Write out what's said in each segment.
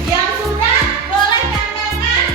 Yang sudah boleh tanyakan.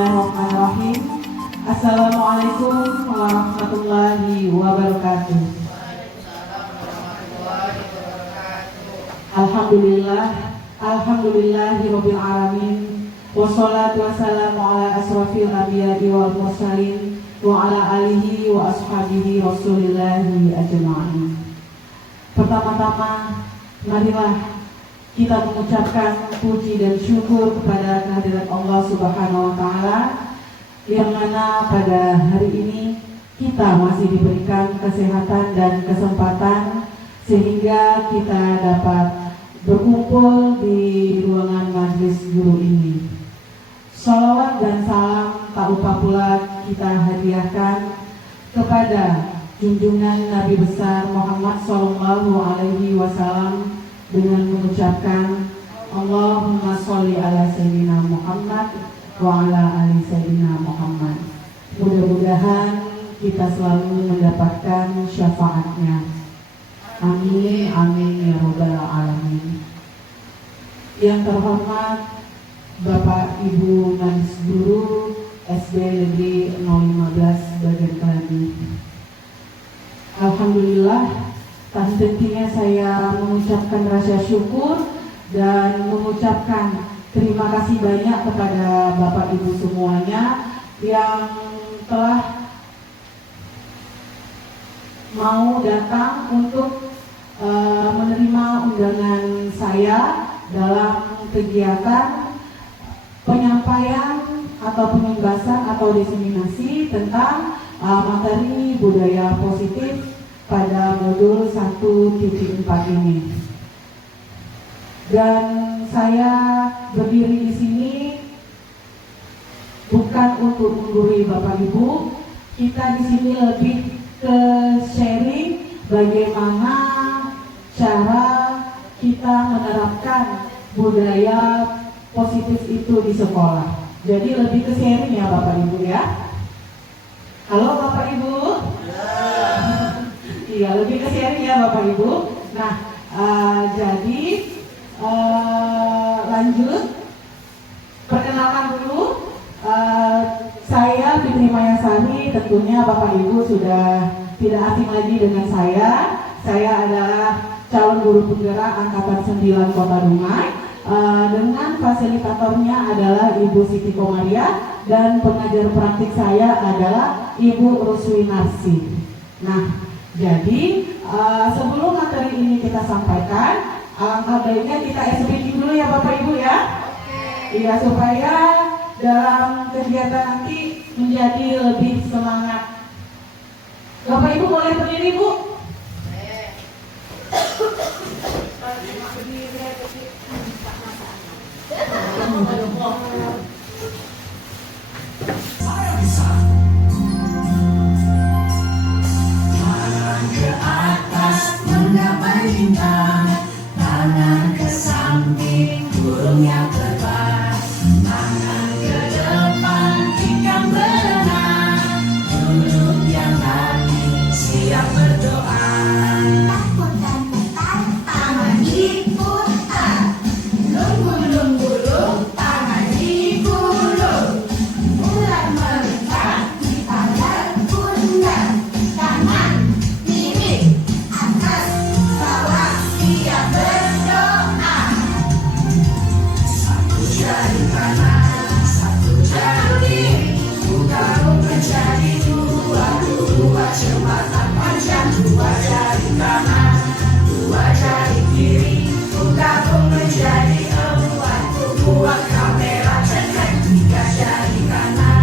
Bismillahirrahmanirrahim. Assalamualaikum warahmatullahi wabarakatuh. Alhamdulillahirabbil alamin. Wassalatu wassalamu ala asrofil anbiya'i wal mursalin wa ala alihi wa ashabihi rasulillahi ajma'in. Pertama-tama, marilah kita mengucapkan puji dan syukur kepada kehadirat Allah Subhanahu wa Ta'ala, yang mana pada hari ini kita masih diberikan kesehatan dan kesempatan sehingga kita dapat berkumpul di ruangan majelis guru ini. Shalawat dan salam tak lupa pula kita hadiahkan kepada junjungan Nabi besar Muhammad Sallallahu Alaihi Wasallam dengan mengucapkan Allahumma sholli ala Sayyidina Muhammad wa ala ali Sayyidina Muhammad. Mudah-mudahan kita selalu mendapatkan syafaatnya. Amin, amin ya rabbal alamin. Yang terhormat Bapak Ibu Majelis Guru SD Negeri 015 Bagian Keladi. Alhamdulillah, tak hentinya saya mengucapkan rasa syukur dan mengucapkan terima kasih banyak kepada Bapak Ibu semuanya yang telah mau datang untuk menerima undangan saya dalam kegiatan penyampaian atau penugasan atau diseminasi tentang materi budaya positif pada modul 1.4 ini. Dan saya berdiri di sini bukan untuk menggurui Bapak Ibu. Kita di sini lebih ke sharing bagaimana cara kita menerapkan budaya positif itu di sekolah. Jadi lebih ke sharing ya Bapak Ibu ya. Halo Bapak Ibu. Iya, lebih ke sharing ya Bapak Ibu. Nah, jadi lanjut. Perkenalkan dulu, saya Fitri Mayasari. Tentunya Bapak Ibu sudah tidak asing lagi dengan saya. Saya adalah calon guru penggerak angkatan 9 Kota Dumai. Dengan fasilitatornya adalah Ibu Siti Komaria dan pengajar praktik saya adalah Ibu Ruswinarsi. Nah, jadi sebelum materi ini kita sampaikan, alangkah baiknya kita SPG dulu ya Bapak Ibu ya. Iya, supaya dalam kegiatan nanti menjadi lebih semangat. Bapak Ibu boleh berdiri Bu? Tangan ke atas menggapai bintang, tangan ke samping burungnya terbang, tangan ke depan ikan berenang, duduk yang rapi siap berdoa. Takut dan ketat tangan diputar, lunggu-lunggu tangan digulung, bulan melintas di tangan pundak, kanan kiri atas bawah siap berdoa. Satu jari kanan, satu jari kiri, buka menjadi dua, dua jembatan panjang, dua jari kanan, dua jari kiri, buka menjadi empat, buat kamera cetek, tiga jari kanan,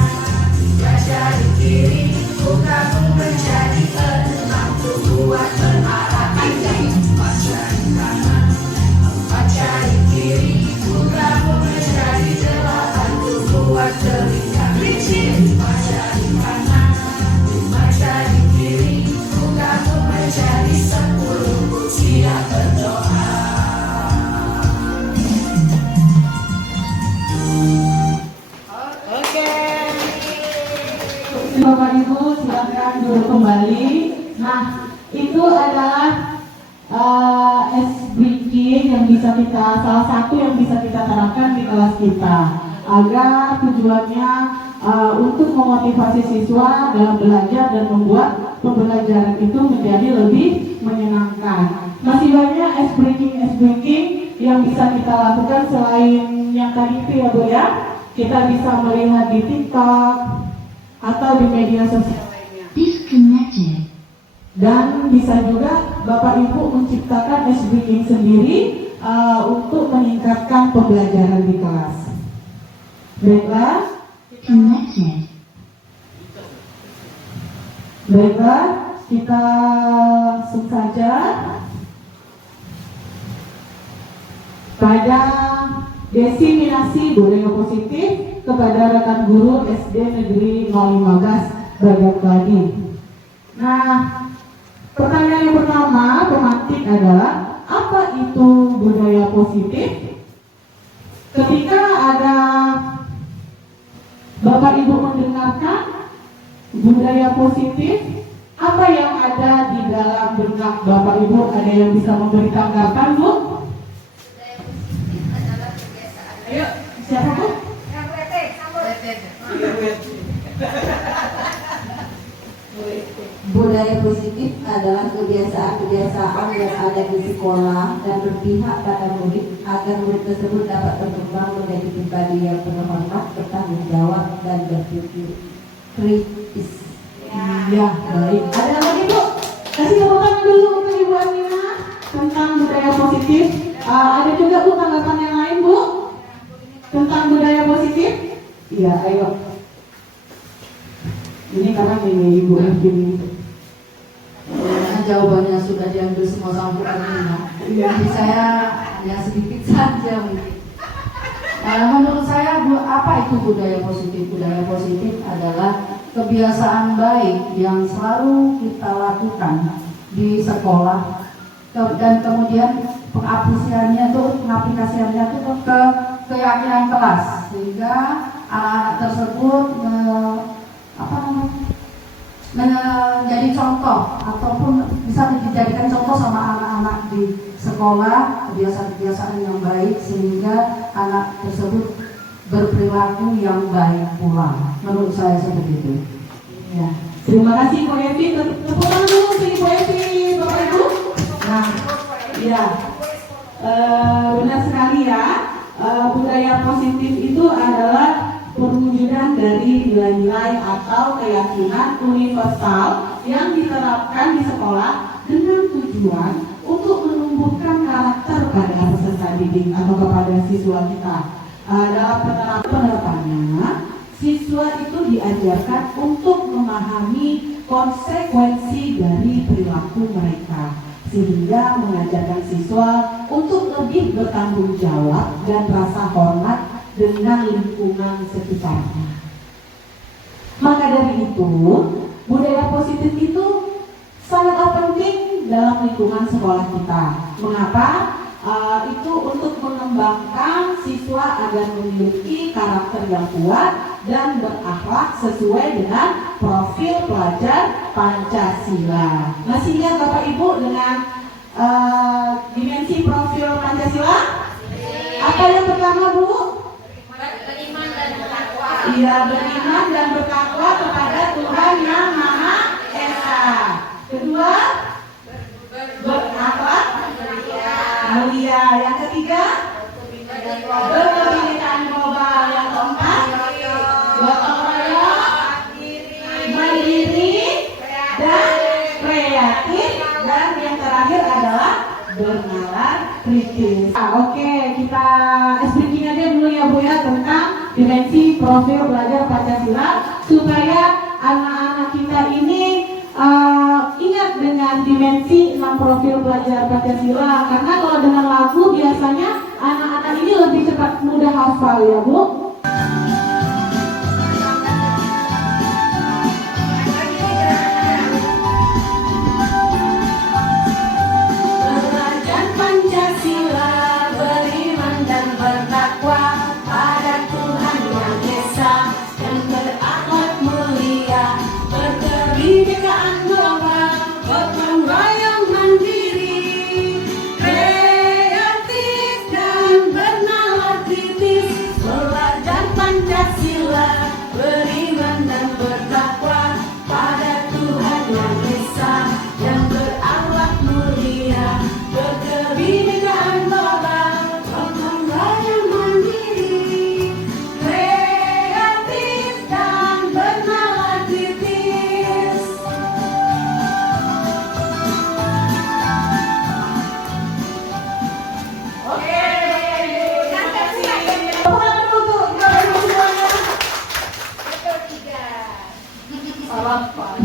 tiga jari kiri, buka menjadi enam, buat menara panjang, empat jari kanan, empat jari kiri, buka menjadi delapan, buat telinga kelinci, lima jari kanan, lima jari kiri, buka menjadi 10, siap berdoa. Oke. Bapak Ibu silakan duduk kembali. Nah, itu adalah SBK yang bisa kita, salah satu yang bisa kita terapkan di kelas kita, agar tujuannya untuk memotivasi siswa dalam belajar dan membuat pembelajaran itu menjadi lebih menyenangkan. Masih banyak ice breaking yang bisa kita lakukan selain yang tadi itu ya Bu ya. Kita bisa melihat di TikTok atau di media sosial lainnya. Disconnected. Dan bisa juga Bapak Ibu menciptakan ice breaking sendiri untuk meningkatkan pembelajaran di kelas. Baiklah. Connected. Baiklah, kita langsung saja pada diseminasi budaya positif kepada rekan guru SD Negeri 015 Bagakladi. Nah, pertanyaan yang pertama pemantik adalah apa itu budaya positif? Ketika ada Bapak Ibu mendengarkan budaya positif, apa yang ada di dalam benak Bapak Ibu? Ada yang bisa memberi tanggapan, Bu? Budaya positif adalah kebiasaan. Ayo, siapa Bu? Yang rete, sambut. Budaya positif adalah kebiasaan-kebiasaan yang ada di sekolah dan berpihak pada murid agar murid tersebut dapat berkembang menjadi pribadi yang berhormat, bertanggung jawab, dan berpikir kritis. Ya, baik. Ada lagi Bu? Kasih tepuk tangan dulu untuk Ibu Amina tentang budaya positif. Ada juga Bu tanggapan yang lain Bu tentang budaya positif? Iya, ayo. Ini karena ini Ibu Evin. Jawabannya sudah diambil semua sama Bu Amina. Jadi saya hanya sedikit saja mungkin. Menurut saya apa itu budaya positif? Budaya positif adalah kebiasaan baik yang selalu kita lakukan di sekolah dan kemudian pengaplikasiannya itu ke keyakinan kelas sehingga anak-anak tersebut menjadi contoh ataupun bisa dijadikan contoh sama anak-anak di sekolah, kebiasaan-kebiasaan yang baik sehingga anak tersebut berperilaku yang baik pula. Menurut saya seperti itu. Ya. Terima kasih Bu Evi. Tepuk tangan dulu untuk Ibu Evi, Bapak Ibu. Nah, ya, benar sekali ya. Budaya positif itu adalah perwujudan dari nilai-nilai atau keyakinan universal yang diterapkan di sekolah dengan tujuan untuk menumbuhkan karakter pada peserta didik atau kepada siswa kita. Dalam penerapannya, siswa itu diajarkan untuk memahami konsekuensi dari perilaku mereka, sehingga mengajarkan siswa untuk lebih bertanggung jawab dan rasa hormat dengan lingkungan sekitarnya. Maka dari itu, budaya positif itu sangat penting dalam lingkungan sekolah kita. Mengapa? Itu untuk mengembangkan siswa agar memiliki karakter yang kuat dan berakhlak sesuai dengan profil pelajar Pancasila. Masih ingat Bapak Ibu dengan dimensi profil Pancasila? Apa yang pertama Bu? Beriman dan bertakwa. Iya, beriman dan bertakwa kepada Tuhan Yang Maha Esa. Kedua, berakhlak mulia. Yang ketiga, berkebinekaan global. Yang keempat, gotong royong, mandiri, dan kreatif. Dan yang terakhir adalah bernalar kritis. Oke, kita explain aja dulu ya Bu ya tentang dimensi profil belajar Pancasila supaya anak-anak kita ini ingat dengan dimensi 6 profil belajar Pancasila, karena kalau dengan lagu biasanya anak-anak ini lebih cepat mudah hafal ya Bu. Belajar Pancasila, beriman dan bertakwa pada Tuhan Yang Esa, dan berakhlak mulia, berkebinekaan global, gotong royong mandiri, kreatif dan bernalar kritis, belajar apa-apa.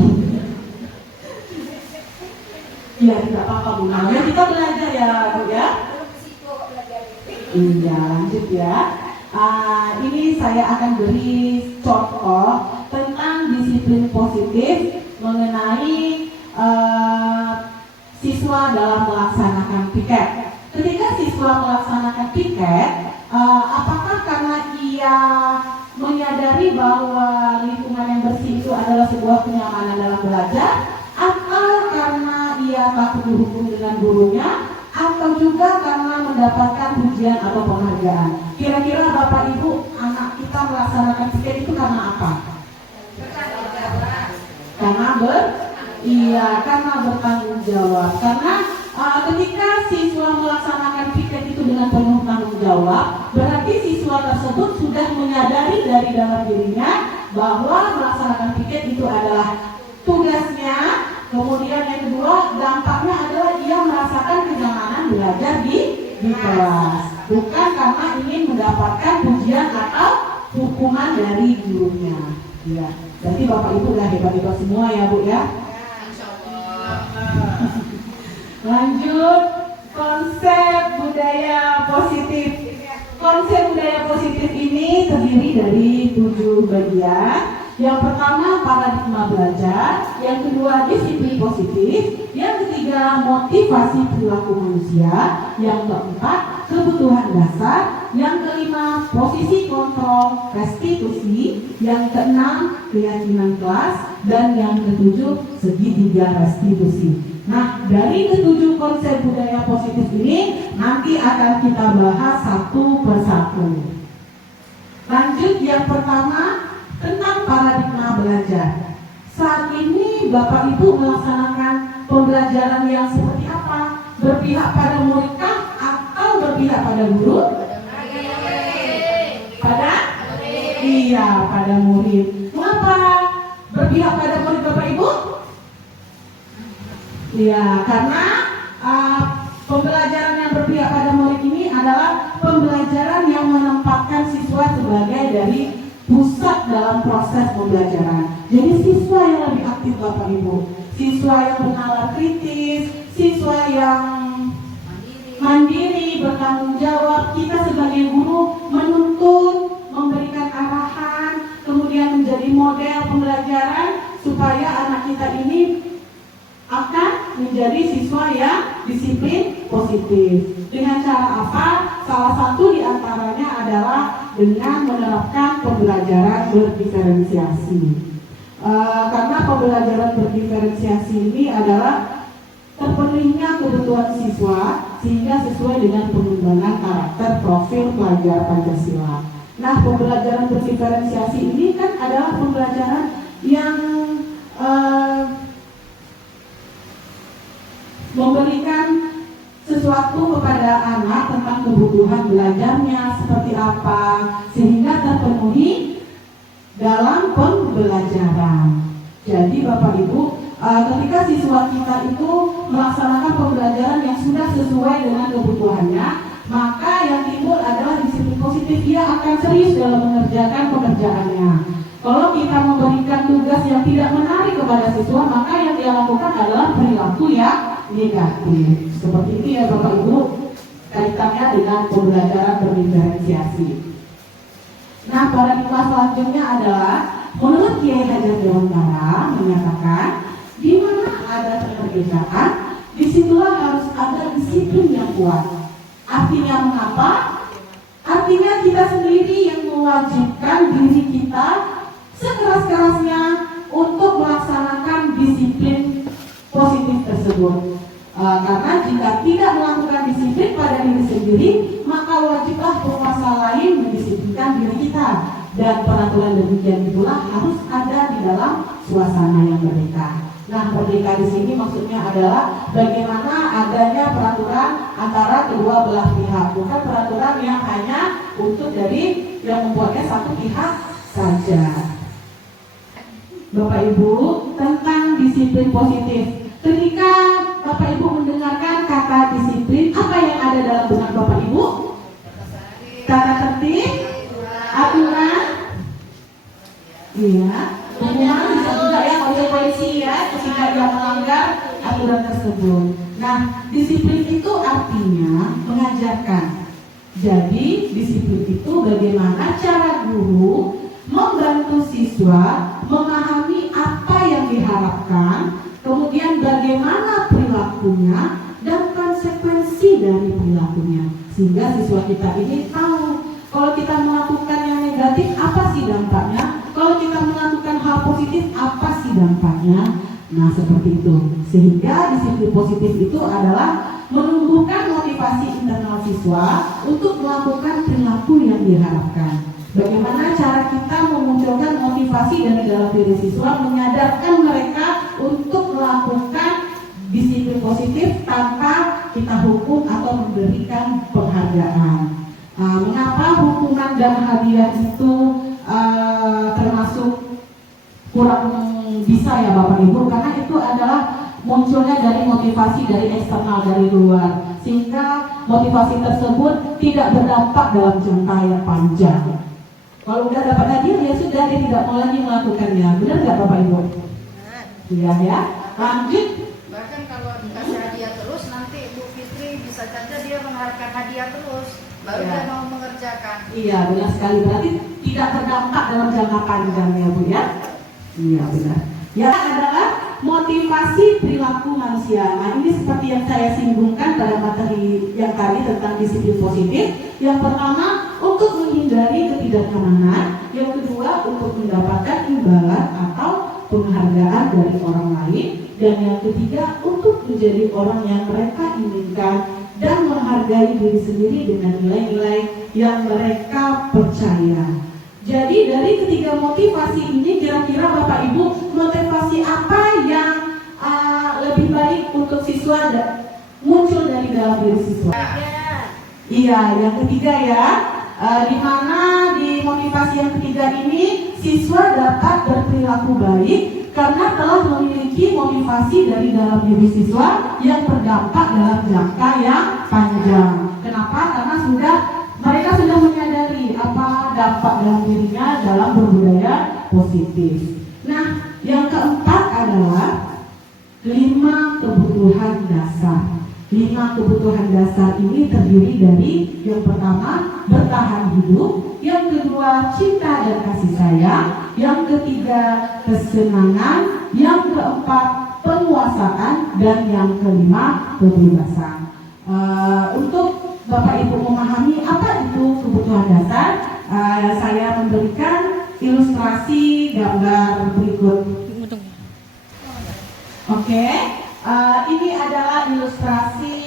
Iya, tidak apa-apa Bu. Namanya kita belajar ya Bu ya. Belum ke situ kok belajar itu. Iya, lanjut ya. Ini saya akan beri contoh tentang disiplin positif mengenai siswa dalam melaksanakan piket. Ketika siswa melaksanakan piket, apakah karena ia menyadari bahwa lingkungan yang bersih itu adalah sebuah kenyamanan dalam belajar, atau karena ia takut dihukum dengan gurunya, atau juga karena mendapatkan pujian atau penghargaan? Kira-kira Bapak Ibu, anak kita melaksanakan piket itu karena apa? Bertanggung jawab. Karena bertanggung jawab. Karena ketika siswa melaksanakan piket itu dengan penuh tanggung jawab, berarti siswa tersebut sudah menyadari dari dalam dirinya bahwa melaksanakan piket itu adalah tugasnya. Kemudian yang kedua, dampaknya adalah ia merasakan kenyamanan belajar di kelas, bukan karena ingin mendapatkan pujian atau hukuman dari gurunya. Ya, berarti Bapak Ibu udah hebat-hebat semua ya Bu ya. Lanjut, konsep budaya positif. Konsep budaya positif ini terdiri dari 7 bagian. Yang pertama, paradigma belajar. Yang kedua, disiplin positif. Yang ketiga, motivasi perilaku manusia. Yang keempat, kebutuhan dasar. Yang kelima, posisi kontrol restitusi. Yang keenam, keyakinan kelas. Dan yang ketujuh, segitiga restitusi. Nah, dari ketujuh konsep budaya positif ini nanti akan kita bahas satu persatu. Lanjut, yang pertama tentang paradigma belajar. Saat ini Bapak Ibu melaksanakan pembelajaran yang seperti apa? Berpihak pada muridkah atau berpihak pada guru? Pada murid. Mengapa berpihak pada murid Bapak Ibu? Ya, karena pembelajaran yang berpihak pada murid ini adalah pembelajaran yang menempatkan siswa sebagai dari pusat dalam proses pembelajaran. Jadi siswa yang lebih aktif Bapak Ibu, siswa yang bernalar kritis, siswa yang mandiri, bertanggung jawab. Kita sebagai guru menuntun, memberikan arahan, kemudian menjadi model pembelajaran supaya anak kita ini akan menjadi siswa yang disiplin positif. Dengan cara apa? Salah satu diantaranya adalah dengan menerapkan pembelajaran berdiferensiasi. Karena pembelajaran berdiferensiasi ini adalah terpenuhinya kebutuhan siswa sehingga sesuai dengan pengembangan karakter profil pelajar Pancasila. Nah, pembelajaran berdiferensiasi ini kan adalah pembelajaran yang memberikan sesuatu kepada anak tentang kebutuhan belajarnya seperti apa sehingga terpenuhi dalam pembelajaran. Jadi Bapak Ibu, ketika siswa kita itu melaksanakan pembelajaran yang sudah sesuai dengan kebutuhannya, maka yang timbul adalah disiplin positif. Ia akan serius dalam mengerjakan pekerjaannya. Kalau kita memberikan tugas yang tidak menarik kepada siswa, maka yang dia lakukan adalah perilaku yang negatif. Seperti ini ya Bapak Ibu, kaitannya dengan pembelajaran berdiferensiasi. Nah, paradigma selanjutnya adalah menurut Kiai Hajar Dewantara menyatakan, di mana ada keterbukaan, disitulah harus ada disiplin yang kuat. Artinya mengapa? Artinya kita sendiri yang mewajibkan diri kita sekeras-kerasnya untuk melaksanakan disiplin positif tersebut. Karena jika tidak melakukan disiplin pada diri sendiri, maka wajiblah penguasa lain mendisiplinkan diri kita. Dan peraturan demikian itulah harus ada di dalam suasana yang merdeka. Nah, merdeka di sini maksudnya adalah bagaimana adanya peraturan antara kedua belah pihak, bukan peraturan yang hanya untuk dari yang membuatnya satu pihak saja. Bapak Ibu, tentang disiplin positif. Ketika Bapak Ibu mendengarkan kata disiplin, apa yang ada dalam benak Bapak Ibu? Tata tertib, aturan, iya, pengumuman bisa juga ya kalau aturan tersebut. Nah, disiplin itu artinya mengajarkan. Jadi, disiplin itu bagaimana cara guru membantu siswa memahami apa yang diharapkan, kemudian bagaimana perilakunya dan konsekuensi dari perilakunya, sehingga siswa kita ini tahu kalau kita melakukan yang negatif apa sih dampaknya, kalau kita melakukan hal positif apa sih dampaknya. Nah, seperti itu. Sehingga disiplin positif itu adalah menumbuhkan motivasi internal siswa untuk melakukan perilaku yang diharapkan. Bagaimana cara kita memunculkan motivasi dari dalam diri siswa, menyadarkan mereka untuk melakukan disiplin positif tanpa kita hukum atau memberikan penghargaan. Mengapa hukuman dan hadiah itu termasuk kurang bisa ya Bapak Ibu? Karena itu adalah munculnya dari motivasi dari eksternal, dari luar, sehingga motivasi tersebut tidak berdampak dalam jangka yang panjang. Kalau udah dapat hadiah ya sudah, dia tidak mau lagi melakukannya. Benar nggak Bapak Ibu? Iya ya. Lanjut. Bahkan kalau dikasih hadiah terus, nanti Bu Fitri bisa saja dia mengharapkan hadiah terus, baru Ya. dia mau mengerjakan. Iya, benar sekali. Berarti tidak terdampak dalam jangka panjang ya Bu ya. Iya benar. Ya, adalah motivasi perilaku manusia. Nah, ini seperti yang saya singgungkan pada materi yang tadi tentang disiplin positif. Yang pertama, untuk menghindari ketidaknyamanan. Yang kedua, untuk mendapatkan imbalan atau penghargaan dari orang lain. Dan yang ketiga, untuk menjadi orang yang mereka inginkan dan menghargai diri sendiri dengan nilai-nilai yang mereka percaya. Jadi dari ketiga motivasi ini, kira-kira Bapak Ibu, motivasi apa yang lebih baik untuk siswa muncul dari dalam diri siswa? Iya, yang ketiga ya, di mana di motivasi yang ketiga ini siswa dapat berperilaku baik karena telah memiliki motivasi dari dalam diri siswa yang berdampak dalam jangka yang panjang. Kenapa? Karena mereka sudah menyadari apa dampak dalam dirinya dalam berbudaya positif. Nah, yang keempat adalah 5 kebutuhan dasar. 5 kebutuhan dasar ini terdiri dari yang pertama, bertahan hidup, yang kedua, cinta dan kasih sayang, yang ketiga, kesenangan, yang keempat, penguasaan, dan yang kelima, kebebasan. Untuk Bapak Ibu memahami apa itu kebutuhan dasar, saya memberikan ilustrasi gambar berikut. Oke, ini adalah ilustrasi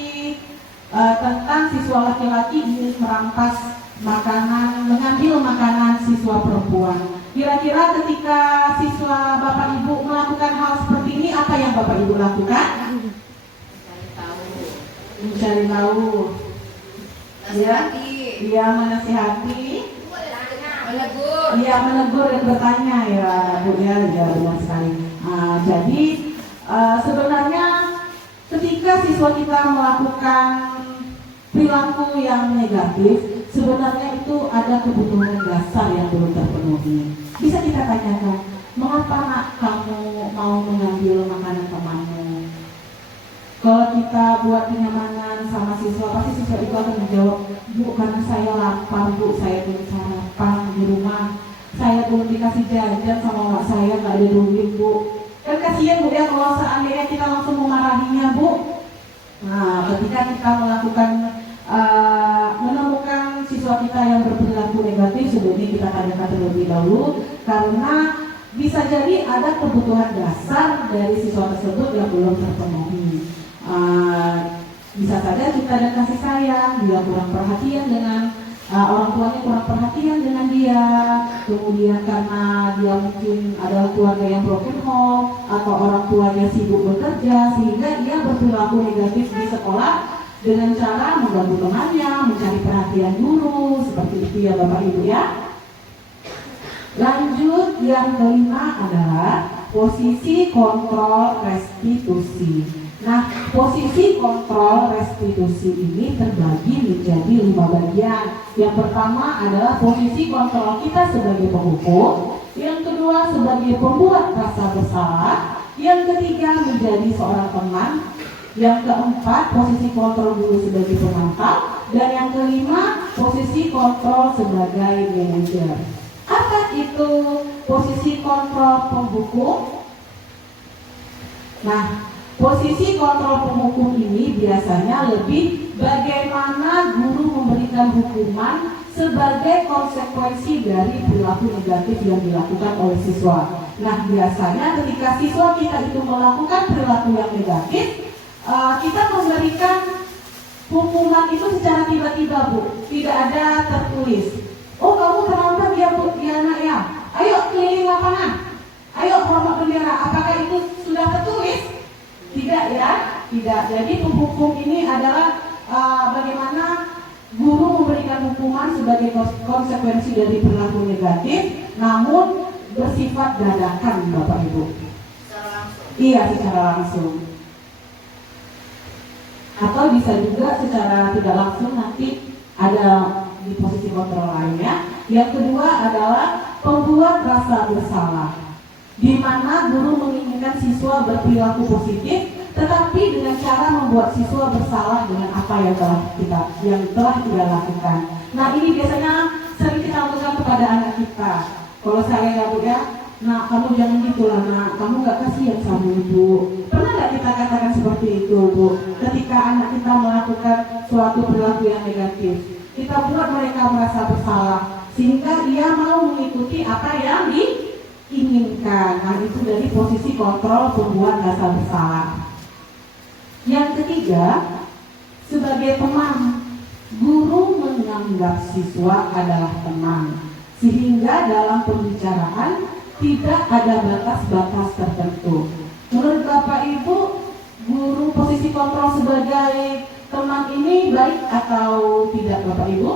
tentang siswa laki-laki ingin merampas makanan, mengambil makanan siswa perempuan. Kira-kira ketika siswa Bapak Ibu melakukan hal seperti ini, apa yang Bapak Ibu lakukan? Mencari tahu. Ya, dia menasihati, menegur dan bertanya ya Bu ya, benar sekali. Jadi sebenarnya ketika siswa kita melakukan perilaku yang negatif, sebenarnya itu ada kebutuhan dasar yang belum terpenuhi. Bisa kita tanyakan, mengapa nak kamu mau mengambil makanan temanmu? Kalau kita buat kenyamanan sama siswa, pasti siswa itu akan menjawab, Bu, karena saya lapar Bu, saya belum sarapan di rumah, saya belum dikasih jajan sama mak saya, nggak ada duit Bu. Kan kasihan Bu ya kalau seandainya kita langsung memarahinya Bu. Nah, ketika kita melakukan menemukan siswa kita yang berperilaku negatif, sebenarnya kita tanyakan terlebih dahulu, karena bisa jadi ada kebutuhan dasar dari siswa tersebut yang belum terpenuhi. Bisa saja kita ada kasih sayang, dia kurang perhatian dengan orang tuanya, kurang perhatian dengan dia, kemudian karena dia mungkin adalah keluarga yang broken home atau orang tuanya sibuk bekerja, sehingga ia berperilaku negatif di sekolah dengan cara mengganggu temannya, mencari perhatian guru, seperti itu ya Bapak Ibu ya. Lanjut, yang kelima adalah posisi kontrol restitusi. Nah, posisi kontrol restitusi ini terbagi menjadi 5 bagian. Yang pertama adalah posisi kontrol kita sebagai penghukum, yang kedua sebagai pembuat rasa bersalah, Yang ketiga, menjadi seorang teman. Yang keempat, posisi kontrol guru sebagai pemantau. Dan yang kelima, posisi kontrol sebagai manajer. Apa itu posisi kontrol penghukum? Nah, posisi kontrol penghukum ini biasanya lebih bagaimana guru memberikan hukuman sebagai konsekuensi dari perilaku negatif yang dilakukan oleh siswa. Nah, biasanya ketika siswa kita itu melakukan perilaku yang negatif, kita memberikan hukuman itu secara tiba-tiba, Bu. Tidak ada tertulis. Oh, kamu terlambat ya, Bu, ya nak ya. Ayo keliling lapangan. Ayo hormat bendera. Apakah itu sudah tertulis? Tidak ya, tidak. Jadi penghukum ini adalah bagaimana guru memberikan hukuman sebagai konsekuensi dari perilaku negatif, namun bersifat dadakan, Bapak Ibu. Secara langsung. Iya, secara langsung. Atau bisa juga secara tidak langsung, nanti ada di posisi kontrol lainnya. Yang kedua adalah pembuat rasa bersalah, di mana guru menginginkan siswa berperilaku positif, tetapi dengan cara membuat siswa bersalah dengan apa yang telah dia lakukan. Nah, ini biasanya sering kita lakukan kepada anak kita. Kalau saya ya, Bu ya, nah kamu jangan gitulah nak, kamu nggak kasihan sama ibu. Pernah nggak kita katakan seperti itu, Bu? Ketika anak kita melakukan suatu perilaku yang negatif, kita buat mereka merasa bersalah, sehingga dia mau mengikuti apa yang diinginkan. Nah, itu dari posisi kontrol pembuat rasa bersalah. Yang ketiga, sebagai teman, guru menganggap siswa adalah teman, sehingga dalam pembicaraan tidak ada batas-batas tertentu. Menurut Bapak Ibu, guru posisi kontrol sebagai teman ini baik atau tidak, Bapak Ibu?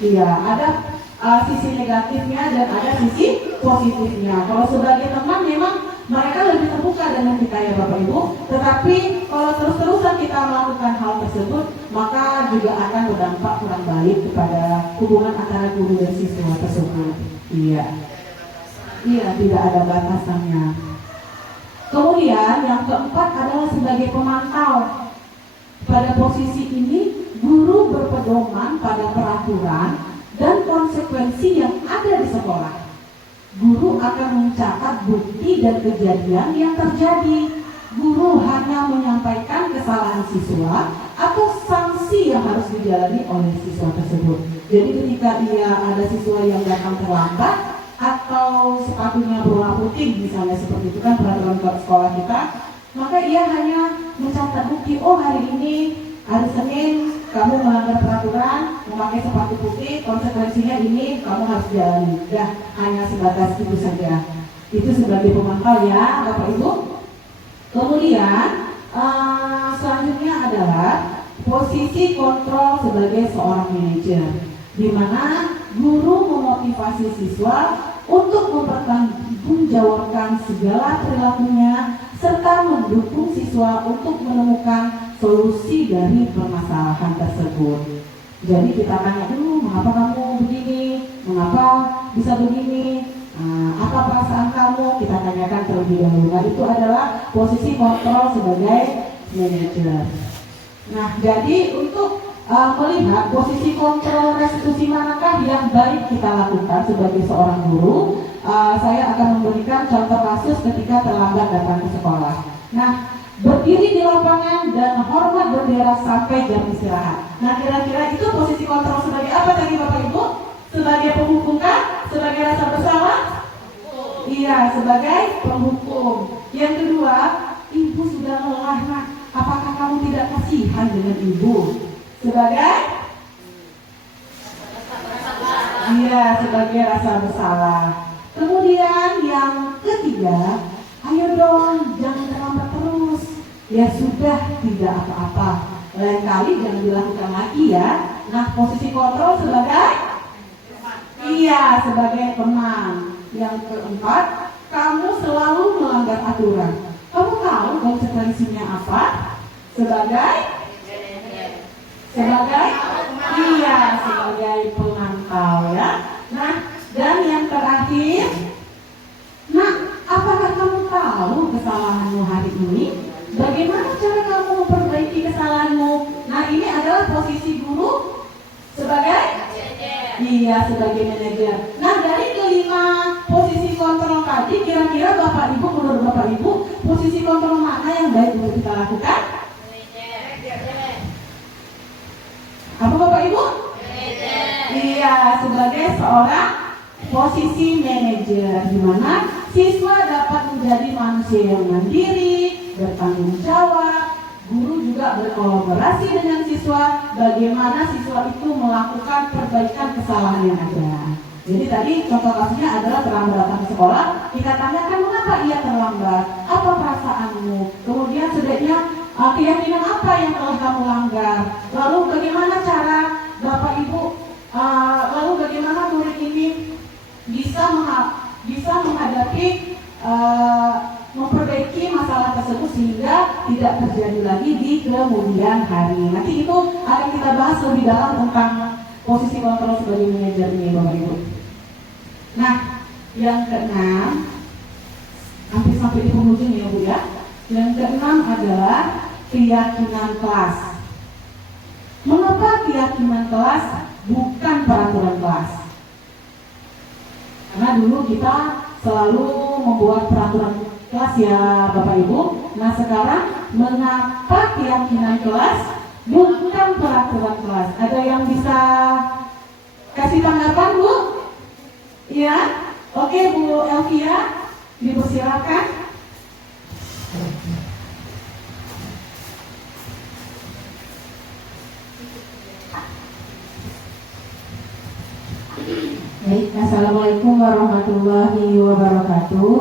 Iya, ada sisi negatifnya dan ada sisi positifnya. Kalau sebagai teman memang mereka lebih terbuka dengan kita ya Bapak Ibu. Tetapi kalau terus-terusan kita melakukan hal tersebut, maka juga akan berdampak kurang baik kepada hubungan antara guru dan siswa tersebut. Iya. Iya, tidak ada batasannya. Kemudian yang keempat adalah sebagai pemantau. Pada posisi ini, guru berpedoman pada peraturan dan konsekuensi yang ada di sekolah. Guru akan mencatat bukti dan kejadian yang terjadi. Guru hanya menyampaikan kesalahan siswa atau sanksi yang harus dijalani oleh siswa tersebut. Jadi ketika ada siswa yang datang terlambat atau sepatunya berwarna putih, misalnya seperti itu kan peraturan sekolah kita, maka ia hanya mencatat bukti, oh hari ini hari Senin kamu melanggar peraturan memakai sepatu putih, konsekuensinya ini kamu harus jalani. Dah, hanya sebatas itu saja. Itu sebagai pemantau ya Bapak Ibu. Kemudian selanjutnya adalah posisi kontrol sebagai seorang manajer, di mana guru memotivasi siswa untuk mempertanggungjawabkan segala perilakunya serta mendukung siswa untuk menemukan solusi dari permasalahan tersebut. Jadi kita tanya dulu, mengapa kamu begini, mengapa bisa begini, apa perasaan kamu, kita tanyakan terlebih dahulu. Nah, itu adalah posisi kontrol sebagai manajer. Nah, jadi untuk melihat posisi kontrol restitusi manakah yang baik kita lakukan sebagai seorang guru, saya akan memberikan contoh kasus ketika terlambat datang ke sekolah. Nah, berdiri di lapangan dan hormat bendera sampai jam istirahat. Nah, kira-kira itu posisi kontrol sebagai apa tadi Bapak Ibu? Sebagai penghukum kan? Sebagai rasa bersalah? Iya, sebagai penghukum. Yang kedua, ibu sudah lelah nak, apakah kamu tidak kasihan dengan ibu? Sebagai? Iya, sebagai rasa bersalah. Kemudian yang ketiga, ayo dong, jangan terlambat terus. Ya sudah, tidak apa-apa. Lain kali jangan dilakukan lagi ya. Nah, posisi kontrol sebagai? Iya, sebagai teman. Yang keempat, kamu selalu melanggar aturan. Kamu tahu konsekuensinya apa? Sebagai? Iya, sebagai pemantau ya. Nah, dan yang terakhir, nah, apakah kamu tahu Iya, sebagai manajer. Nah, dari kelima posisi kontrol tadi, kira-kira Bapak Ibu, menurut Bapak Ibu, posisi kontrol mana yang baik untuk kita lakukan? Apa Bapak Ibu? Iya, sebagai seorang posisi manajer, di mana siswa dapat menjadi manusia yang mandiri, bertanggung jawab. Guru juga berkolaborasi dengan siswa, bagaimana siswa itu melakukan perbaikan kesalahan yang ada. Jadi tadi contoh kasusnya adalah terlambat datang ke sekolah, kita tanyakan mengapa ia terlambat, apa perasaanmu, kemudian sebaiknya keyakinan apa yang telah kamu langgar, lalu bagaimana cara Bapak Ibu, lalu bagaimana murid ini bisa menghadapi memperbaiki masalah tersebut sehingga tidak terjadi lagi di kemudian hari. Nanti itu akan kita bahas lebih dalam tentang posisi kontrol sebagai manajer ini, Bapak Ibu. Nah, yang keenam, hampir sampai di penghujung ya Bu ya. Yang keenam adalah keyakinan kelas. Mengapa keyakinan kelas bukan peraturan kelas? Karena dulu kita selalu membuat peraturan kelas ya Bapak Ibu. Nah sekarang mengapa keyakinan kelas bukan peraturan kelas? Ada yang bisa kasih tanggapan Bu? Ya, oke Bu Elvia, dipersilakan. Baik, Assalamualaikum warahmatullahi wabarakatuh.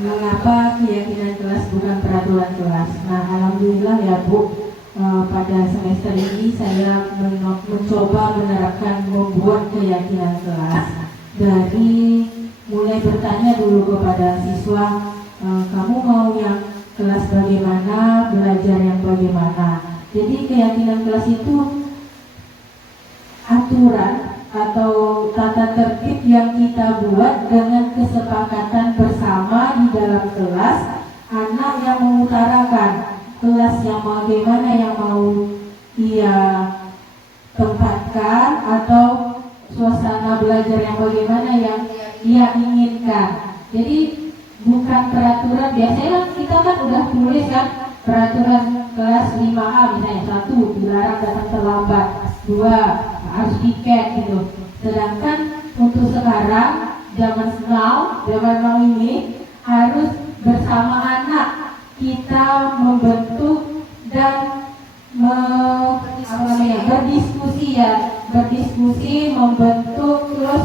Mengapa keyakinan kelas bukan peraturan kelas? Nah, alhamdulillah ya Bu, pada semester ini saya mencoba menerapkan membuat keyakinan kelas. Dari mulai bertanya dulu kepada siswa, kamu mau yang kelas bagaimana, belajar yang bagaimana. Jadi keyakinan kelas itu aturan atau tata tertib yang kita buat dengan kesepakatan bersama di dalam kelas. Anak yang mengutarakan kelas yang bagaimana yang mau ia tempatkan atau suasana belajar yang bagaimana yang ia inginkan. Jadi bukan peraturan, biasanya kita kan udah tulis kan peraturan kelas 5A misalnya, 1 dilarang datang terlambat, 2 harus piket gitu. Sedangkan untuk sekarang zaman now ini harus bersama anak kita membentuk dan berdiskusi, membentuk, terus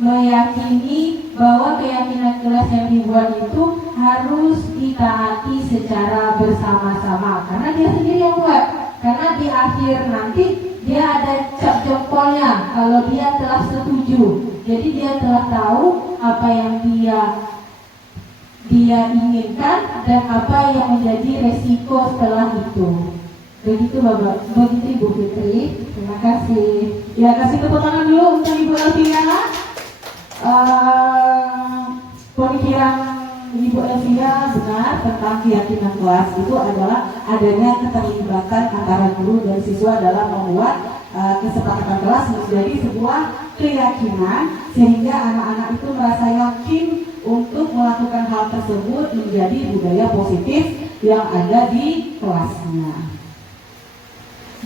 meyakini bahwa keyakinan kelas yang dibuat itu harus ditaati secara bersama-sama, karena dia sendiri yang buat. Karena di akhir nanti dia ada cap jempolnya kalau dia telah setuju. Jadi dia telah tahu apa yang dia inginkan dan apa yang menjadi resiko setelah itu. Begitu Bapak, begitu Ibu Fitri. Terima kasih. Ya, kasih tepuk tangan dulu untuk Ibu Elvia. Pemikiran Ibu Elvia benar tentang keyakinan kelas itu adalah adanya keterlibatan antara guru dan siswa dalam membuat kesepakatan kelas menjadi sebuah keyakinan, sehingga anak-anak itu merasa yakin untuk melakukan hal tersebut menjadi budaya positif yang ada di kelasnya.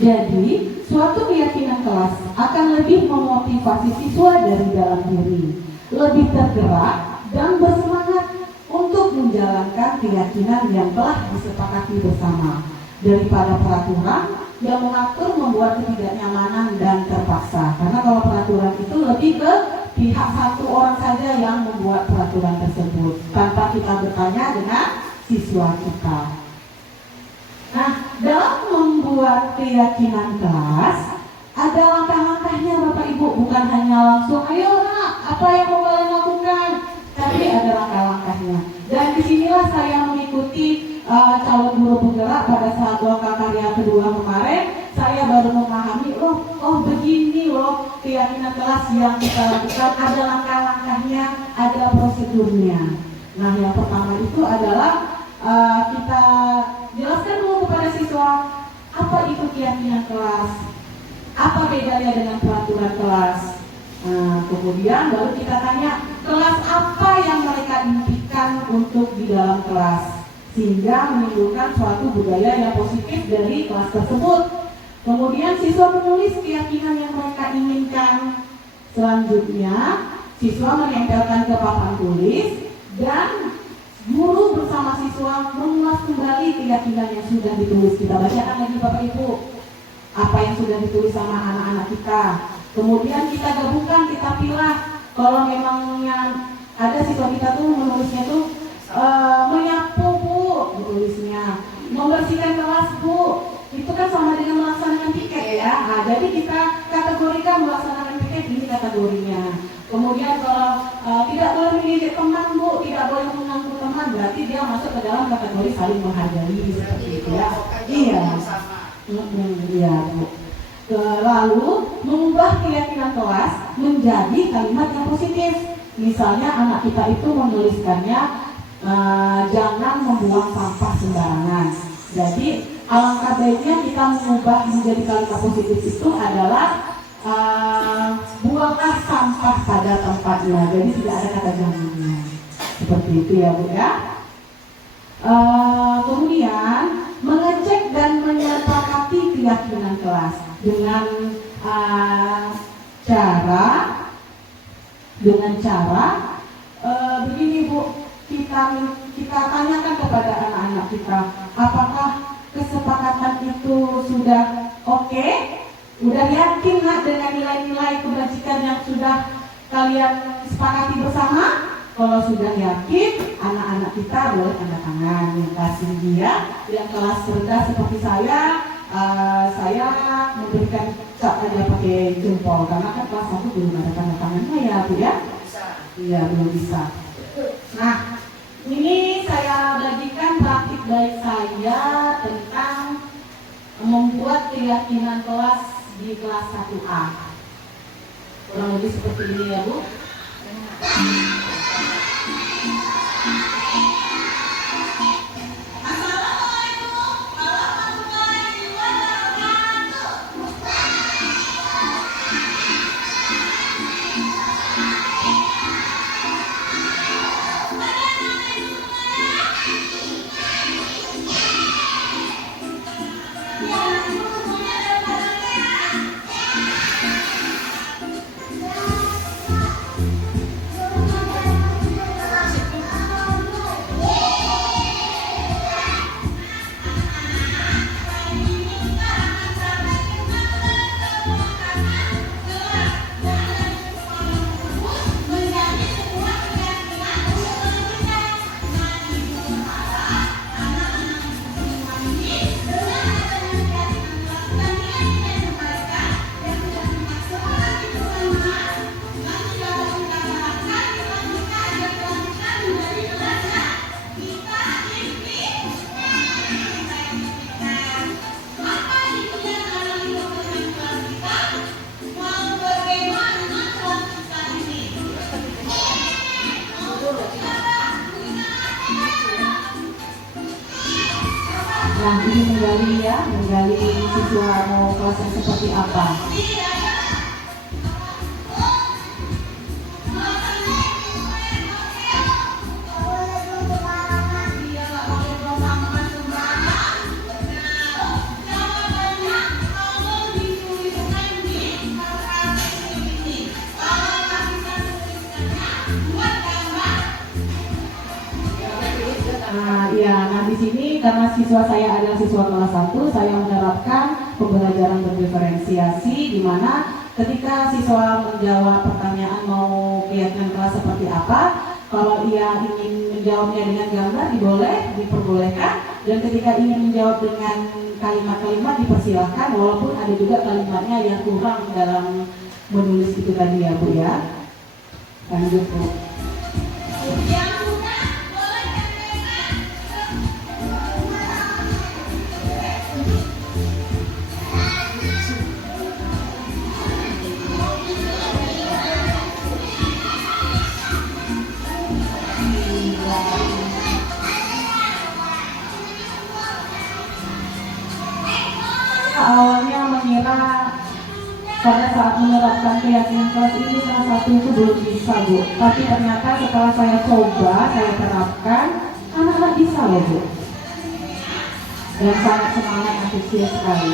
Jadi, suatu keyakinan kelas akan lebih memotivasi siswa dari dalam diri, lebih tergerak dan bersemangat untuk menjalankan keyakinan yang telah disepakati bersama, daripada peraturan yang mengatur membuat ketidaknyamanan dan terpaksa. Karena kalau peraturan itu lebih ke pihak satu orang saja yang membuat peraturan tersebut tanpa kita bertanya dengan siswa kita. Nah, dalam membuat keyakinan kelas ada langkah-langkahnya Bapak Ibu, bukan hanya langsung ayo nak apa yang mau kalian lakukan, tapi ada langkah-langkahnya. Dan disinilah saya mengikuti calon guru penggerak pada saat lokal karya kedua kemarin. Saya baru memahami, oh begini loh keyakinan kelas yang kita lakukan, ada langkah-langkahnya, ada prosedurnya. Nah, yang pertama itu adalah kita jelaskan dulu kepada siswa apa itu keyakinan kelas, apa bedanya dengan peraturan kelas. Nah, kemudian baru kita tanya kelas apa yang mereka impikan untuk di dalam kelas, sehingga menimbulkan suatu budaya yang positif dari kelas tersebut. Kemudian siswa menulis keyakinan yang mereka inginkan. Selanjutnya siswa menempelkan ke papan tulis dan guru bersama siswa mengulas kembali keyakinan yang sudah ditulis. Kita bacakan lagi Bapak Ibu apa yang sudah ditulis sama anak-anak kita. Kemudian kita gabungkan, kita pilih. Kalau memangnya ada siswa kita tuh menulisnya tuh menyapu Bu, ditulisnya membersihkan kelas Bu, itu kan sama dengan melaksanakan piket ya. Nah, jadi kita kategorikan melaksanakan piket, ini kategorinya. Kemudian kalau tidak boleh mengejek teman Bu, tidak boleh mengganggu teman, berarti dia masuk ke dalam kategori saling menghargai seperti itu ya. Iya. Iya Bu. Lalu mengubah keyakinan kelas menjadi kalimat yang positif. Misalnya anak kita itu menuliskannya jangan membuang sampah sembarangan. Jadi alangkah baiknya kita mengubah menjadi kalimat positif itu adalah buanglah sampah pada tempatnya. Jadi tidak ada kata jangannya. Seperti itu ya Bu ya. Kemudian mengecek dan menyepakati keyakinan kelas dengan cara begini Bu, kita tanyakan kepada anak-anak kita, apakah kesepakatan itu sudah oke? Udah yakin nggak dengan nilai-nilai kebajikan yang sudah kalian sepakati bersama? Kalau sudah yakin, anak-anak kita boleh tanda tangan. Yang kasih dia yang kelas rendah seperti saya memberikan cap aja pakai jempol karena kan kelas 1 belum ada tanda tangannya ya Bu ya. Iya belum bisa. Nah ini saya bagikan praktik baik saya tentang membuat keyakinan kelas di kelas 1A. Kurang lebih seperti ini ya Bu. Nah ini menggali siswa mau kelasnya seperti apa. Nah di sini karena siswa saya adalah siswa kelas 1, saya menerapkan pembelajaran berdiferensiasi di mana ketika siswa menjawab pertanyaan mau keyakinan kelas seperti apa, kalau ia ingin menjawabnya dengan gambar diperbolehkan, dan ketika ingin menjawab dengan kalimat-kalimat dipersilahkan, walaupun ada juga kalimatnya yang kurang dalam menulis itu tadi ya Bu ya. Lanjut Bu. awalnya mengira pada saat menerapkan keyakinan kelas ini salah satu itu belum bisa, Bu. Tapi ternyata setelah saya coba, saya terapkan, anak-anak bisa loh, Bu. Dan sangat semangat, antusias sekali.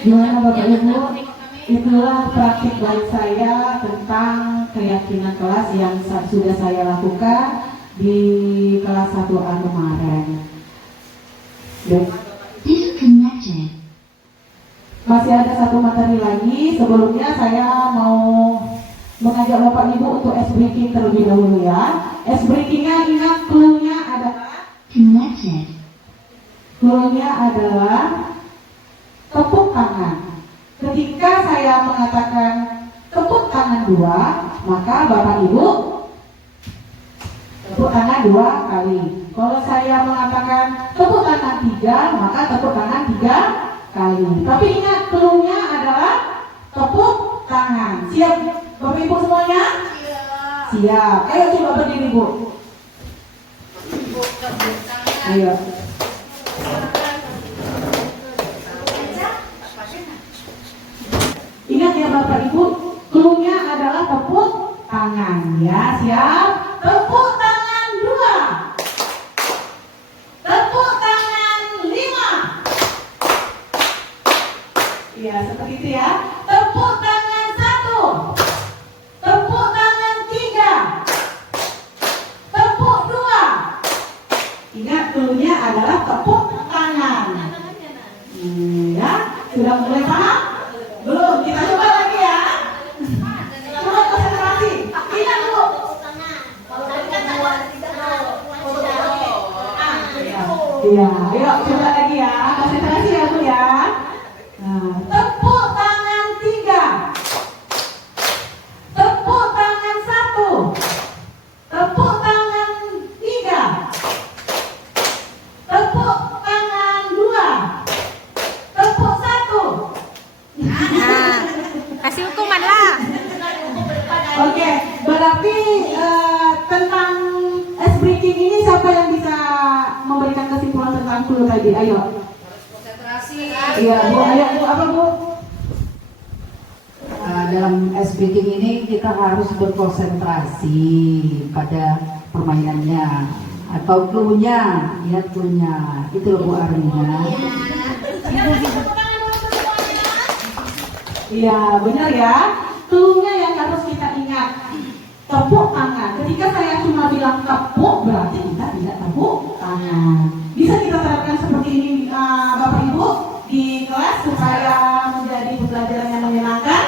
Gimana Bapak Ibu? Itulah praktik baik saya tentang keyakinan kelas yang sudah saya lakukan di kelas 1A kemarin. Disconnected. Masih ada satu materi lagi. Sebelumnya saya mau mengajak Bapak Ibu untuk ice breaking terlebih dahulu ya. Ice breakingnya ingat clue-nya adalah Connected. clue-nya adalah tepuk tangan. Ketika saya mengatakan tepuk tangan 2, maka Bapak Ibu tepuk tangan 2 kali. Kalau saya mengatakan tepuk tangan 3, maka tepuk tangan 3 kali. Tapi ingat clue-nya adalah tepuk tangan. Siap Bapak Ibu semuanya? Siap. Ayo coba berdiri Bu. Ayo. Ingat ya Bapak Ibu, clue-nya adalah tepuk tangan ya. Siap? Tepuk tangan 2. Tepuk tangan 5. Iya, seperti itu ya. Tepuk tangan 1. Tepuk tangan 3. Tepuk 2. Ingat clue-nya adalah tepuk tangan. Ya, sudah mulai paham? Belum, kita coba lagi ya. Coba konsentrasi. Ingat Bu. Iya, ayo coba lagi ya. Konsentrasi ya Bu ya. Nah, tepuk tangan 3. Tepuk tangan 1. Tepuk tangan 3. Tepuk tangan 2. Tepuk 1. Kasih hukuman lah. Oke, berarti tentang ice breaking ini siapa yang bisa memberikan kesimpulan tentang clue tadi? Ayo. Konsentrasi. Iya Bu, ayo Bu, apa Bu? Dalam ice breaking ini kita harus berkonsentrasi pada permainannya atau clue-nya, lihat clue-nya. Itu loh Bu Arlina. Iya, benar ya. Clue-nya yang harus kita ingat. Tepuk tangan. Ketika saya cuma bilang tepuk, berarti kita tidak tepuk tangan. Bisa kita terapkan seperti ini Bapak Ibu di kelas supaya menjadi pembelajaran yang menyenangkan?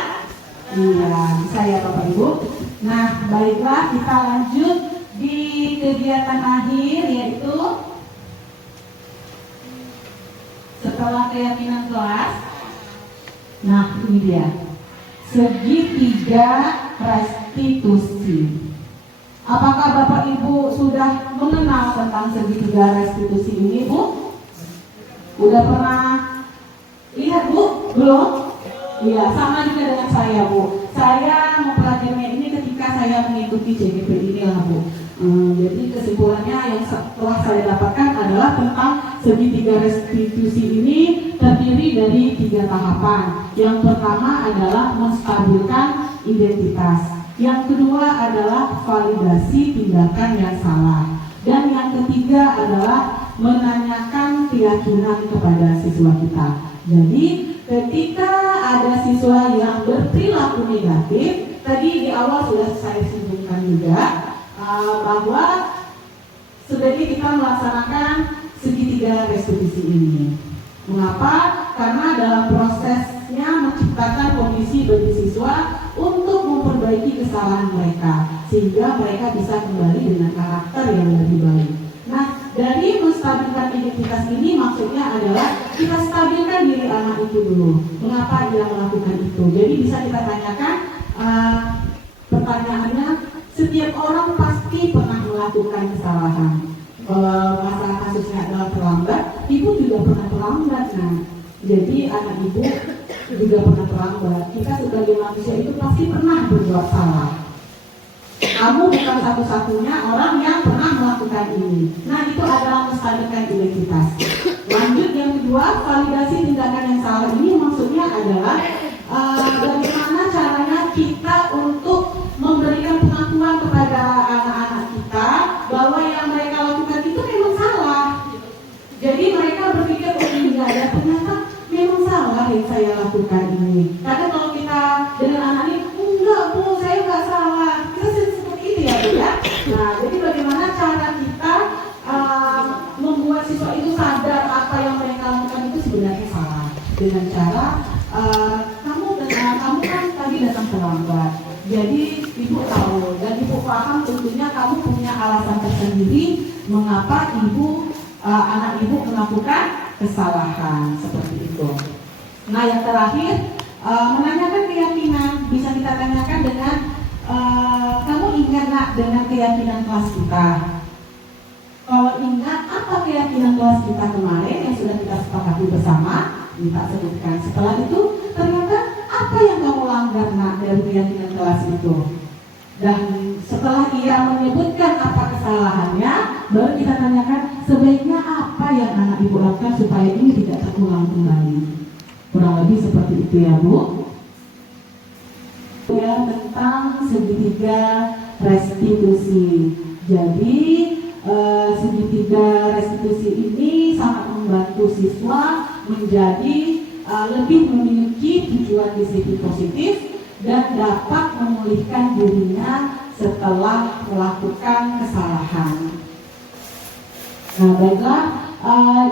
Iya, bisa ya Bapak Ibu. Nah, baiklah kita lanjut di kegiatan akhir, yaitu setelah keyakinan kelas. Nah, ini dia. Segitiga restitusi. Apakah Bapak Ibu sudah mengenal tentang segitiga restitusi ini, Bu? Udah pernah lihat, Bu? Belum? Iya, sama juga dengan saya, Bu. Saya mempelajarinya ini ketika saya mengikuti JGP ini lah, Bu. Jadi kesimpulannya yang setelah saya dapatkan adalah tentang segitiga restitusi ini terdiri dari 3 tahapan. Yang pertama adalah menstabilkan identitas. Yang kedua adalah validasi tindakan yang salah. Dan yang ketiga adalah menanyakan keyakinan kepada siswa kita. Jadi ketika ada siswa yang berperilaku negatif, tadi di awal sudah saya singgung juga bahwa sebaiknya kita melaksanakan segitiga restitusi ini. Mengapa? Karena dalam prosesnya menciptakan kondisi bagi siswa untuk memperbaiki kesalahan mereka sehingga mereka bisa kembali dengan karakter yang lebih baik. Nah, dari menstabilkan identitas ini maksudnya adalah kita stabilkan diri anak itu dulu. Mengapa dia melakukan itu? Jadi bisa kita tanyakan pertanyaannya, setiap orang pasti pernah melakukan kesalahan. Masalah kasusnya adalah terlambat, ibu juga pernah terlambat. Nah, jadi anak ibu juga pernah terlambat. Kita sebagai manusia itu pasti pernah berbuat salah. Kamu bukan satu-satunya orang yang pernah melakukan ini. Nah, itu adalah menstabilkan identitas. Lanjut yang kedua, validasi tindakan yang salah ini maksudnya adalah bagaimana caranya kita untuk memberikan pengakuan kepada anak-anak kita bahwa yang mereka lakukan itu memang salah. Jadi mereka berpikir, oh enggak ada, ternyata memang salah yang saya lakukan ini. Karena kalau kita dengan anak ini, enggak Bu, saya enggak salah. Kita seperti itu ya Bu ya. Nah, jadi bagaimana cara kita membuat siswa siswa itu sadar apa yang mereka lakukan itu sebenarnya salah dengan cara kamu kan tadi datang terlambat, jadi ibu tahu dan ibu paham tentunya kamu punya alasan tersendiri mengapa anak ibu melakukan kesalahan seperti itu. Nah yang terakhir menanyakan keyakinan bisa kita tanyakan dengan kamu ingat nak dengan keyakinan kelas kita. Kalau ingat apa keyakinan kelas kita kemarin yang sudah kita sepakati bersama, minta sebutkan. Setelah itu ternyata apa yang kamu langgar nak dari keyakinan kelas itu. Dan setelah ia menyebutkan apa kesalahannya, baru kita tanyakan sebaiknya apa yang anak ibu lakukan supaya ini tidak terulang kembali. Kurang lebih seperti itu ya Bu. Yang tentang segitiga restitusi. Jadi segitiga restitusi ini sangat membantu siswa menjadi lebih memiliki tujuan disiplin positif dan dapat memulihkan dirinya setelah melakukan kesalahan. Nah baiklah,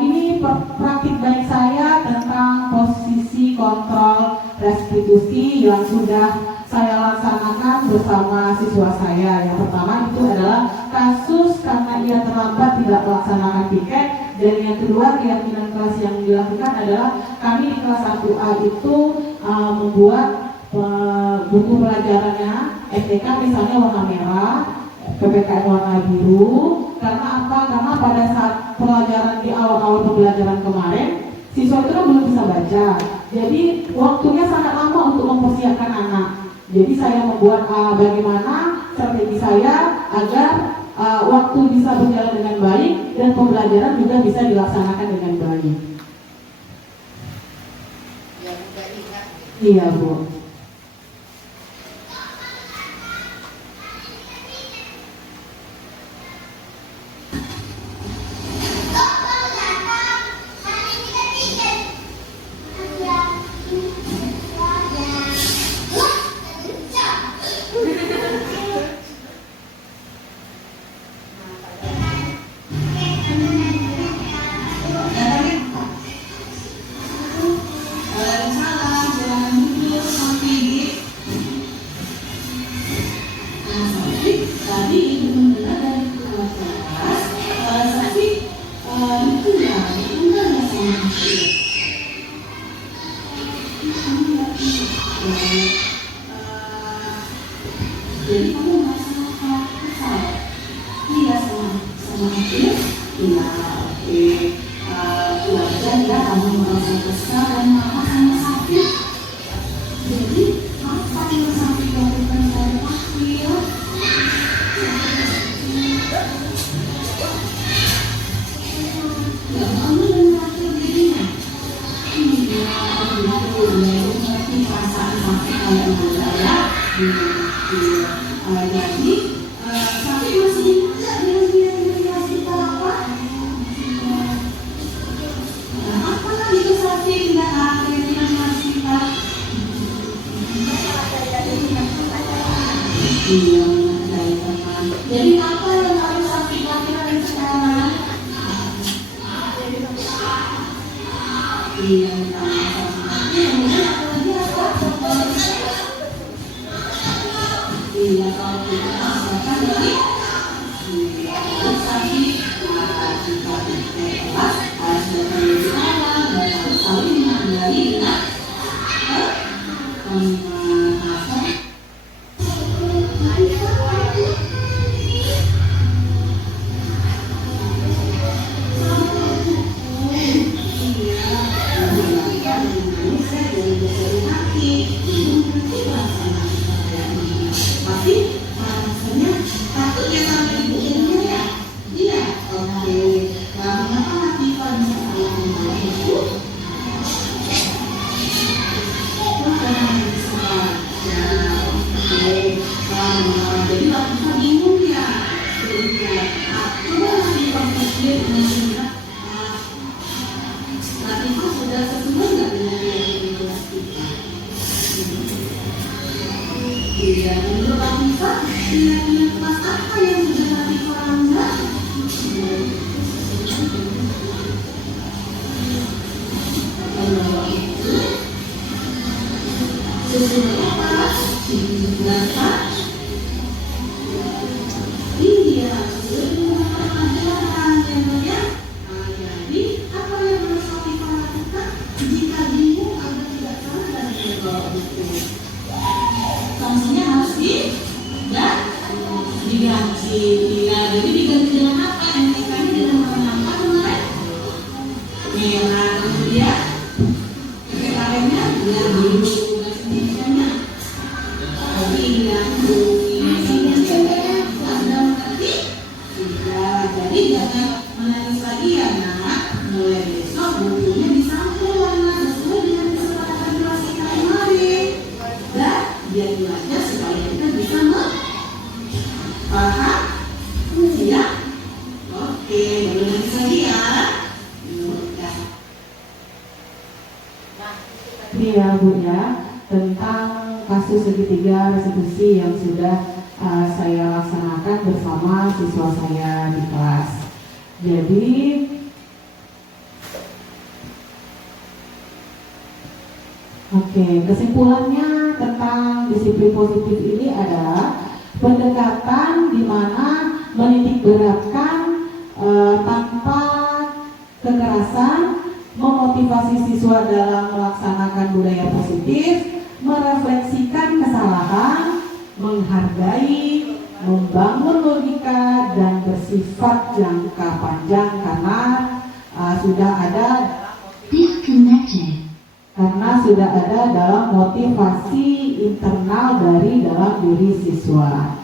ini praktik baik saya tentang posisi kontrol restitusi yang sudah saya laksanakan bersama siswa saya. Yang pertama itu adalah kasus karena ia terlambat tidak melaksanakan piket, dan yang kedua keyakinan kelas yang dilakukan adalah kami di kelas 1A itu membuat buku pelajarannya STK misalnya warna merah, PPKN warna biru. Karena apa? Karena pada saat pelajaran di awal-awal pembelajaran kemarin siswa itu kan belum bisa baca, jadi waktunya sangat lama untuk mempersiapkan anak. Jadi saya membuat bagaimana strategi saya agar waktu bisa berjalan dengan baik dan pembelajaran juga bisa dilaksanakan dengan baik. Yang udah ingat. Iya Bu. Jadi kamu merasa kesal? Iya sama aku. Iya, oke. Wajar ya kamu merasa kesal dan marah sama sakit. Jadi apa yang sakit lakukan dari aku ya? Ya kamu mengatur dirinya. Iya, aku mengerti perasaan sakit kayak budaya. Jadi sakit masih ingat dengan dia kita apa? Apa itu sakit tidak ada dengan masih kita? Iya, dari teman. Jadi apa yang harus sakit lakukan sekarang? Iya, iya, kalau kita rasakan dari harus sakit, jika kelas harus menjadi alam dan harus saling menghargai dengan pembahasan. Masih Sanksinya harus diganti. Ya, jadi diganti dengan apa? NTK ini dengan apa kemarin? Merah, kemudian PPKM-nya biar dulu misalnya. Jadi yang jadi jangan menangis lagi ya nak. Mulai besok bukunya disampul warna sesuai dengan kesepakatan kelas kita kemarin. Dan biar belajar supaya kita bisa paham ya. Oke, belum nangis lagi ya. Ini ya Bu ya, tentang kasus segitiga restitusi yang sudah saya laksanakan bersama siswa saya di kelas. Jadi kesimpulannya tentang disiplin positif ini adalah pendekatan di mana menitik beratkan tanpa kekerasan, memotivasi siswa dalam melaksanakan budaya positif, merefleksikan kesalahan, menghargai, membangun logika dan bersifat jangka panjang karena sudah ada Disconnected. dalam motivasi internal dari dalam diri siswa.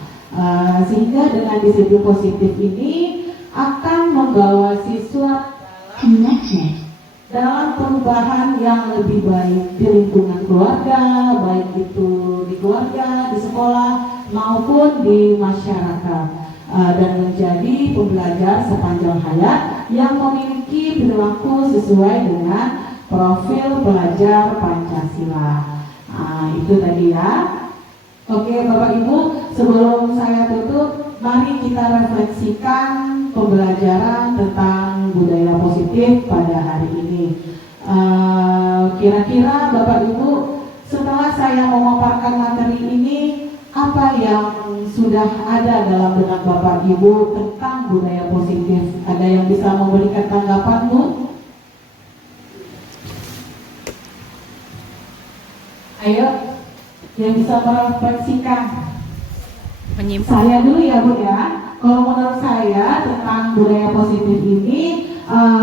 Sehingga dengan disiplin positif ini akan membawa siswa Connected. dalam perubahan yang lebih baik di lingkungan keluarga, baik itu di keluarga, di sekolah maupun di masyarakat, dan menjadi pembelajar sepanjang hayat yang memiliki perilaku sesuai dengan profil pelajar Pancasila. Itu tadi ya. Oke Bapak Ibu, sebelum saya tutup, mari kita refleksikan pembelajaran tentang budaya positif pada hari ini. Kira-kira Bapak Ibu, setelah saya memaparkan materi ini, apa yang sudah ada dalam benak Bapak Ibu tentang budaya positif? Ada yang bisa memberikan tanggapan, Bu? Ayo, yang bisa merefleksikan. Saya dulu ya Bu ya. Kalau menurut saya tentang budaya positif ini,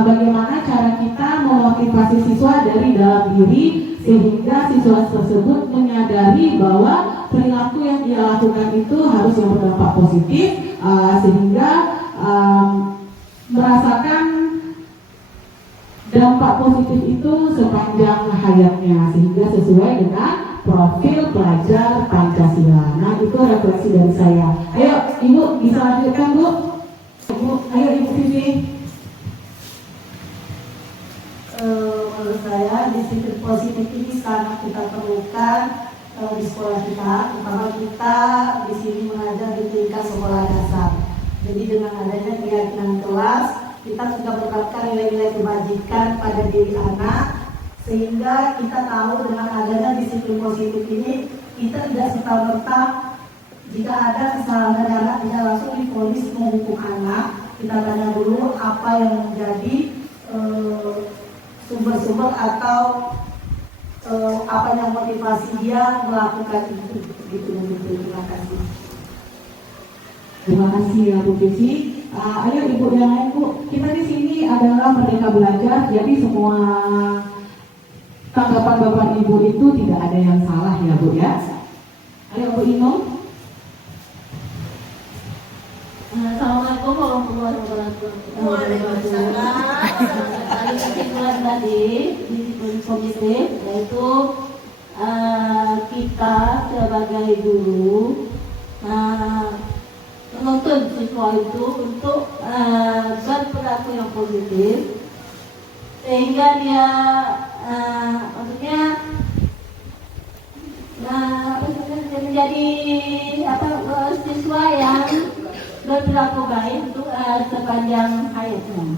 bagaimana cara kita memotivasi siswa dari dalam diri sehingga siswa tersebut menyadari bahwa perilaku yang dia lakukan itu harus yang berdampak positif, sehingga merasakan dampak positif itu sepanjang hayatnya sehingga sesuai dengan profil pelajar Pancasila. Nah, itu refleksi dari saya. Ayo, Ibu bisa lanjutkan, Bu. Ayo Ibu Vivi. Menurut saya disiplin positif ini sangat kita perlukan di sekolah kita, terutama kita di sini mengajar di tingkat sekolah dasar. Jadi dengan adanya keyakinan kelas, kita sudah menerapkan nilai-nilai kebajikan pada diri anak, sehingga kita tahu dengan adanya disiplin positif ini, kita tidak serta-merta jika ada kesalahan dari anak tidak langsung divonis menghukum anak. Kita tanya dulu apa yang menjadi sumber-sumber atau apa yang motivasi dia melakukan itu. Terima kasih. Terima kasih ya Bu Vivi. Ayo Ibu yang lain Bu. Kita di sini adalah Merdeka Belajar, jadi semua tanggapan Bapak Ibu itu tidak ada yang salah ya Bu ya. Ayo Bu Inung. Assalamualaikum warahmatullahi wabarakatuh. Kesimpulan tadi disiplin positif yaitu kita sebagai guru menuntun siswa itu untuk berperilaku yang positif sehingga dia maksudnya menjadi siswa yang berperilaku baik untuk sepanjang hayatnya.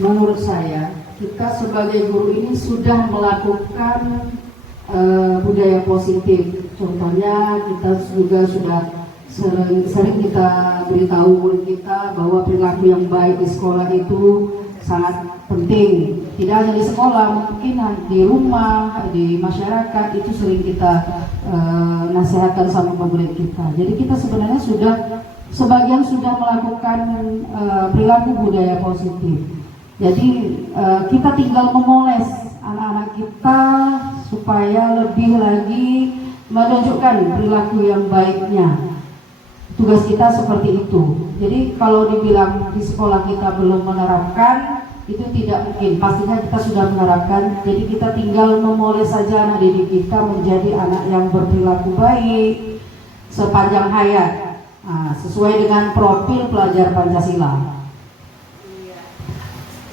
menurut saya kita sebagai guru ini sudah melakukan budaya positif. Contohnya kita juga sudah sering kita beritahu murid kita bahwa perilaku yang baik di sekolah itu sangat penting. Tidak hanya di sekolah, mungkin di rumah, di masyarakat itu sering kita nasihatkan sama murid kita. Jadi kita sebenarnya sebagian sudah melakukan perilaku budaya positif. Jadi kita tinggal memoles anak-anak kita supaya lebih lagi menunjukkan perilaku yang baiknya. Tugas kita seperti itu. Jadi kalau dibilang di sekolah kita belum menerapkan, itu tidak mungkin. Pastinya kita sudah menerapkan. Jadi kita tinggal memoles saja anak didik kita menjadi anak yang berperilaku baik sepanjang hayat, sesuai dengan profil pelajar Pancasila.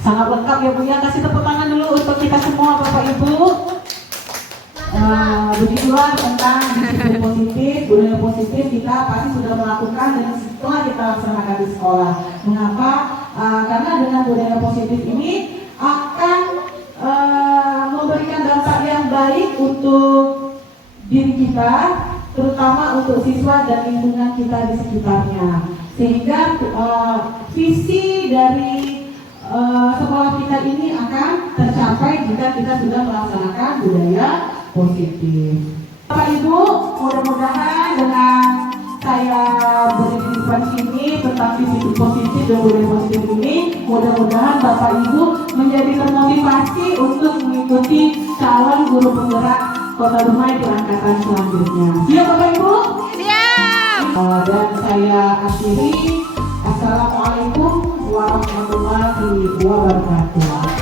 Sangat lengkap ya Bu ya. Kasih tepuk tangan dulu untuk kita semua Bapak Ibu. Begitulah tentang disiplin positif, budaya positif kita pasti sudah melakukan dan setelah kita laksanakan di sekolah. Mengapa? Karena dengan budaya positif ini akan memberikan dampak yang baik untuk diri kita, terutama untuk siswa dan lingkungan kita di sekitarnya. Sehingga visi dari sekolah kita ini akan tercapai jika kita sudah melaksanakan budaya positif. Bapak Ibu, mudah-mudahan dengan saya berdiskusi ini tentang visi positif dan budaya positif ini, mudah-mudahan Bapak Ibu menjadi termotivasi untuk mengikuti calon guru penggerak Kota Dumai di angkatan selanjutnya. Siap Bapak Ibu? Siap. Dan saya akhiri. Assalamualaikum warahmatullahi wabarakatuh.